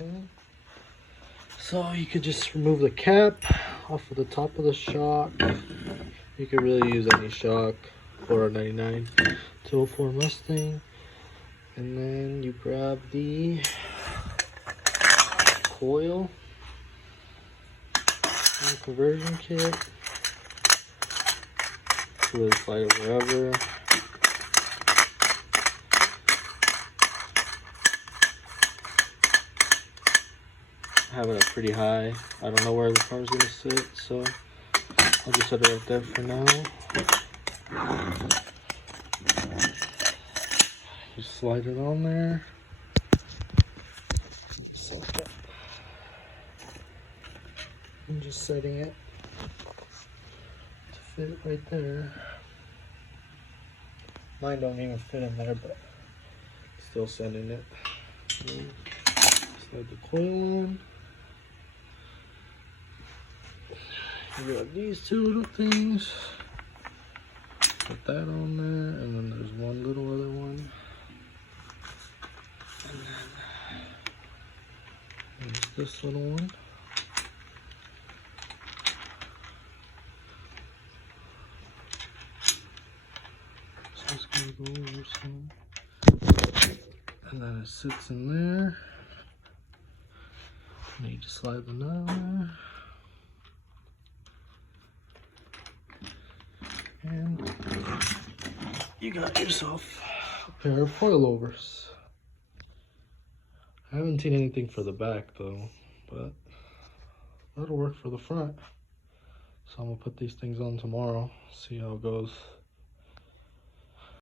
Okay. So you could just remove the cap off of the top of the shock. You could really use any shock, 499 204 Mustang. And then you grab the coil and conversion kit. Really slide it wherever. I have it up pretty high. I don't know where the car's gonna sit, so I'll just set it right there for now. Just slide it on there. Just like that. I'm just setting it to fit right there. Mine don't even fit in there, but still sending it. Slide the coil on. You got these two little things. Put that on there, and then there's one little other one. And then there's this little one. So it's gonna go over some. And then it sits in there. And you just slide the nut on there. And you got yourself a pair of coilovers. I haven't seen anything for the back though, but that'll work for the front. So I'm gonna put these things on tomorrow, see how it goes.